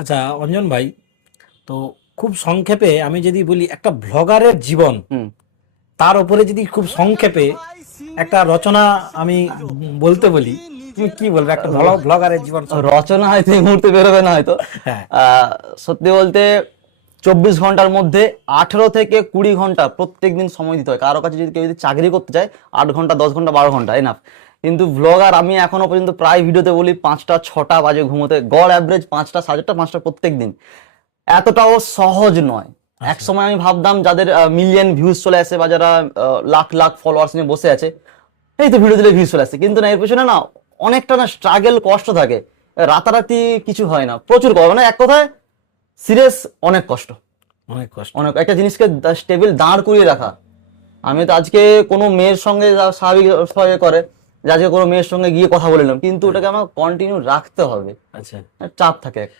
আচ্ছা অঞ্জন ভাই, তো খুব সংক্ষেপে আমি যদি বলি একটা ভ্লগারের জীবন, হুম। তার উপরে যদি খুব সংক্ষেপে একটা রচনা আমি বলতে বলি, তুমি কি বলবে একটা ভালো ভ্লগারের জীবন সম্পর্কে? রচনা হয়তো এই মুহূর্তে বেরোবে না হয়তো। হ্যাঁ। সত্যি বলতে 24 ঘন্টার মধ্যে 18 থেকে 20 ঘন্টা প্রত্যেকদিন সময় দিতে হয়। কারো কাছে যদি কেউ যদি চাকরি করতে চায় 8 ঘন্টা, 10 ঘন্টা, 12 ঘন্টা এনাফ। কিন্তু ব্লগার, আমি এখনো পর্যন্ত প্রায় ভিডিওতে বলি 5টা 6টা বাজে ঘুমোতে, গড় অ্যাভারেজ 5টা 5:30 5টা প্রত্যেক দিন। এতটাও সহজ নয়। এক আচ্ছা। সময় আমি ভাবতাম যাদের মিলিয়ন ভিউজ চলে আসে বা যারা লাখ লাখ ফলোয়ার্স নিয়ে বসে আছে, এই তো ভিডিও দিলে ভিউজ চলে আসছে, কিন্তু না, এর পেছনে না অনেকটা না স্ট্রাগল, কষ্ট থাকে। রাতারাতি কিছু হয় না, প্রচুর কষ্ট, মানে এক কথায় সিরিয়াস অনেক কষ্ট। অনেক কষ্ট। অনেক, একটা জিনিসকে স্টেবল দাঁড় করিয়ে রাখা। আমি তো আজকে কোনো মেয়ের সঙ্গে স্বাভাবিক ভাবে করে যে আজকে কোনো মেয়ের সঙ্গে গিয়ে কথা বলে নিলাম, কিন্তু হ্যাঁ। ওটাকে আমার কন্টিনিউ রাখতে হবে। আচ্ছা। চাপ থাকে একটা।